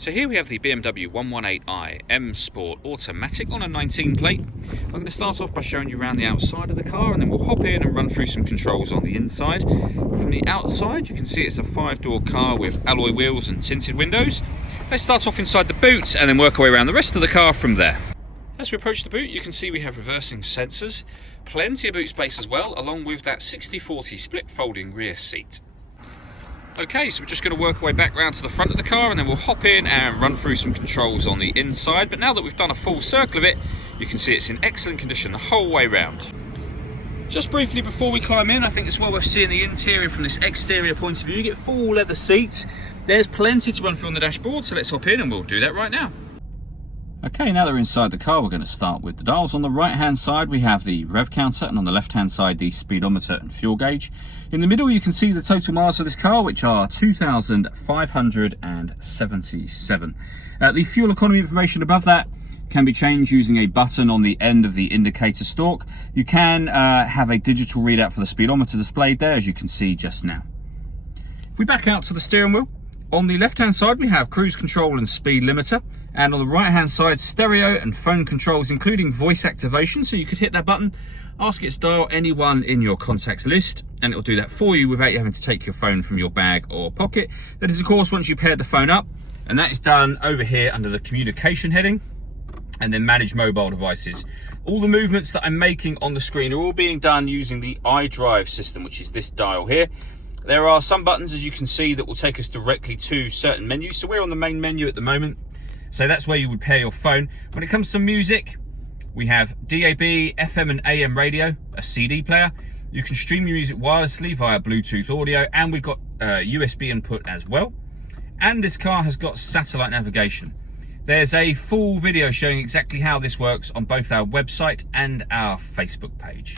So here we have the BMW 118i M Sport Automatic on a 19 plate. I'm going to start off by showing you around the outside of the car, and then we'll hop in and run through some controls on the inside. From the outside you can see it's a 5-door car with alloy wheels and tinted windows. Let's start off inside the boot and then work our way around the rest of the car from there. As we approach the boot you can see we have reversing sensors, plenty of boot space as well, along with that 60/40 split folding rear seat. Okay, so we're just going to work our way back round to the front of the car and then we'll hop in and run through some controls on the inside. But now that we've done a full circle of it, you can see it's in excellent condition the whole way round. Just briefly before we climb in, I think it's well worth seeing the interior from this exterior point of view. You get full leather seats. There's plenty to run through on the dashboard, so let's hop in and we'll do that right now. Okay, now that we're inside the car, we're going to start with the dials. On the right hand side we have the rev counter, and on the left hand side the speedometer and fuel gauge. In the middle you can see the total miles of this car, which are 2,577. The fuel economy information above that can be changed using a button on the end of the indicator stalk. You can have a digital readout for the speedometer displayed there, as you can see just now. If we back out to the steering wheel, on the left hand side we have cruise control and speed limiter, and on the right hand side stereo and phone controls including voice activation, so you could hit that button, ask it to dial anyone in your contacts list and it'll do that for you without you having to take your phone from your bag or pocket. That is of course once you paired the phone up, and that is done over here under the communication heading and then manage mobile devices. All the movements that I'm making on the screen are all being done using the iDrive system, which is this dial here. There are some buttons, as you can see, that will take us directly to certain menus. So we're on the main menu at the moment, so that's where you would pair your phone. When it comes to music, we have DAB, FM and AM radio, a CD player. You can stream your music wirelessly via Bluetooth audio, and we've got USB input as well. And this car has got satellite navigation. There's a full video showing exactly how this works on both our website and our Facebook page.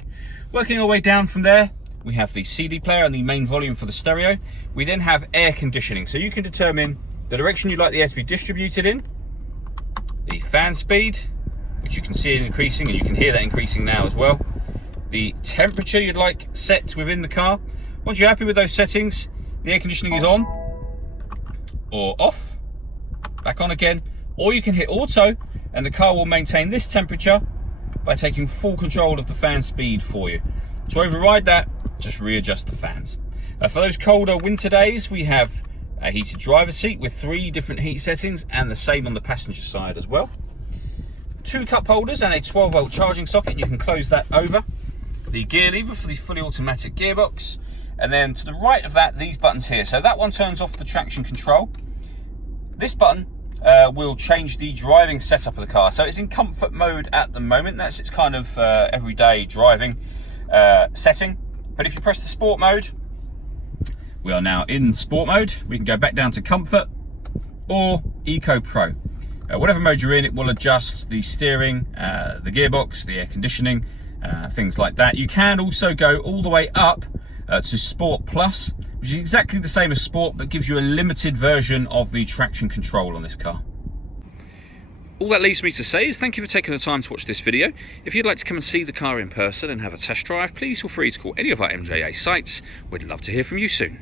Working our way down from there, we have the CD player and the main volume for the stereo. We then have air conditioning, so you can determine the direction you'd like the air to be distributed in, the fan speed, which you can see increasing, and you can hear that increasing now as well, the temperature you'd like set within the car. Once you're happy with those settings, the air conditioning is on or off, back on again, or you can hit auto and the car will maintain this temperature by taking full control of the fan speed for you. To override that, just readjust the fans. For those colder winter days, we have a heated driver's seat with 3 different heat settings, and the same on the passenger side as well. 2 cup holders and a 12-volt charging socket, and you can close that over. The gear lever for the fully automatic gearbox, and then to the right of that, these buttons here. So that one turns off the traction control. This button will change the driving setup of the car. So it's in comfort mode at the moment. That's its kind of everyday driving setting. But if you press the sport mode, we are now in sport mode. We can go back down to comfort or Eco Pro. Whatever mode you're in, it will adjust the steering, the gearbox, the air conditioning, things like that. You can also go all the way up to Sport Plus, which is exactly the same as Sport, but gives you a limited version of the traction control on this car. All that leaves me to say is thank you for taking the time to watch this video. If you'd like to come and see the car in person and have a test drive, please feel free to call any of our MJA sites. We'd love to hear from you soon.